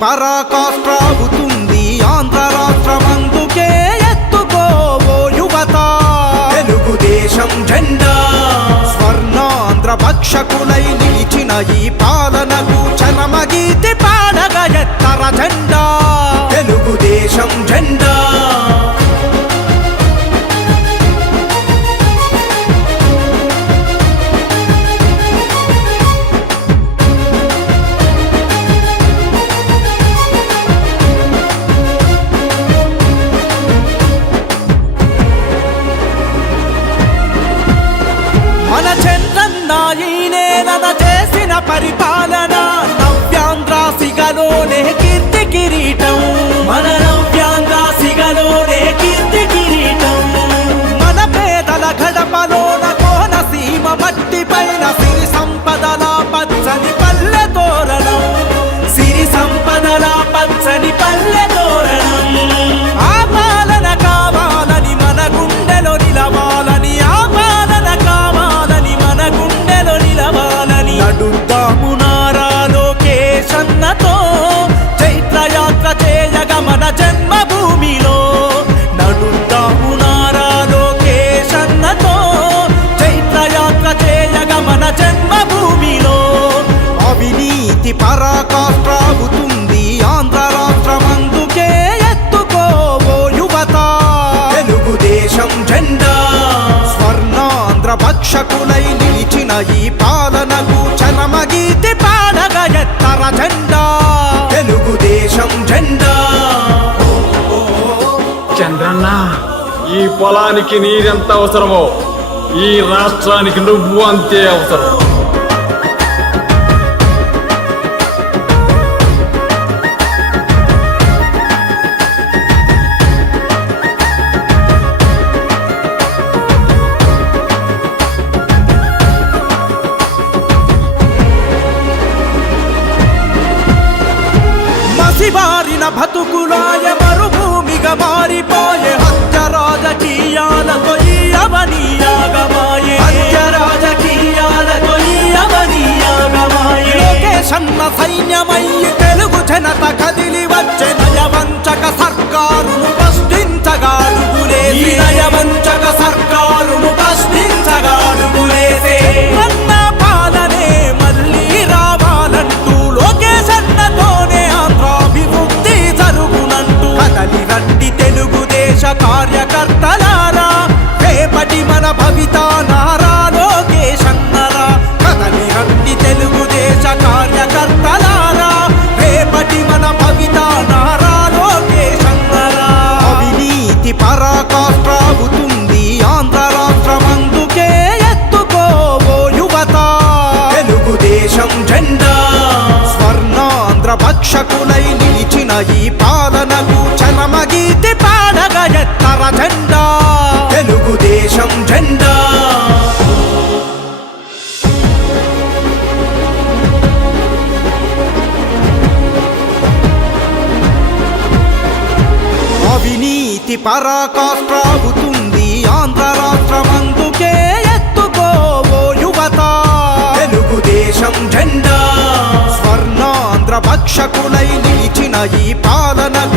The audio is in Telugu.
పరాకాష్ట్రావుతుంది ఆంధ్ర రాష్ట్రమందుకే ఎత్తుకోవో యువత తెలుగుదేశం జెండా స్వర్ణాంధ్ర భక్షకులై నిలిచిన ఈ పాలనకు చరమగీతి పాడగ ఎత్తర జెండా తెలుగుదేశం జెండా చేసిన పరిపాలన నవ్యాంధ్రాసిగలోనే కీర్తి కిరీటం మన నవ్యాంధ్రాసిగలోనే కీర్తి కిరీటం మన పేదల గడపలోన కోనసీమ మట్టి పైన సిరి సంపదల పచ్చని పల్లె తోరణం సిరి సంపదల పచ్చని పల్లె తోరణం ఆ పాలన కావాలని మన గుండెలో నిలవాలని ఆ పాలన కావాలని మన గుండెలో నిలవాలని నడుద్దాము నారా లోకేశన్నతో చైత్రయాత్ర చేయగ మన జన్మభూమిలో నడుద్దాము నారా లోకేశన్నతో చైత్రయాత్ర చేయగ మన జన్మభూమిలో అవినీతి పరాకాష్ట్రావుతుంది ఆంధ్ర రాష్ట్రమందుకే ఎత్తుకోవో యువత తెలుగుదేశం జెండా స్వర్ణాంధ్ర భక్షకులై నిలిచిన ఈ పాలనకు చరమగీతి పాడగ ఎత్తర జెండా తెలుగుదేశం జెండా చంద్రన్న ఈ పొలానికి నీరెంత అవసరమో ఈ రాష్ట్రానికి నువ్వు అంతే అవసరం మసిబారిన బతుకులాయ మరుభూమిగా మారిపోయే హత్య రాజకీయాలతో ఈ అవనీయాగమాయే హత్య రాజకీయాలతో ఈ అవనీయాగమాయే లోకేశన్న సైన్యమయ్యి తెలుగు జనత కదిలి వచ్చే నయవంచక సర్కారును ప్రశ్నించగాడుగులేసి నయవంచక సర్కారును ప్రశ్నించగాడుగులేసే అన్న పాలనే మళ్ళీ రావాలంటూ లోకేశన్నతోనే ఆంధ్రాభివృద్ధి జరుగునంటూ కదలి రండి తెలుగుదేశ కార్యకర్తలారా రేపటి మన భవిత నారా లోకేశన్నరా కదలి రండి తెలుగుదేశ కార్యకర్తలారా రేపటి మన భవిత నారా లోకేశన్నరా అవినీతి పరాకాష్ట్రావుతుంది ఆంధ్ర రాష్ట్రమందుకే ఎత్తుకోవో యువత తెలుగుదేశం జెండా స్వర్ణాంధ్ర భక్షకులై నిలిచిన ఈ పాలనకు చరమగీతి పాడగ ఎత్తర జెండా తెలుగుదేశం జెండా అవినీతి పరాకాష్ట్రావుతుంది ఆంధ్ర రాష్ట్రమందుకే ఎత్తుకోవో యువత తెలుగుదేశం జెండా స్వర్ణాంధ్ర భక్షకులై నిలిచిన ఈ పాలనకు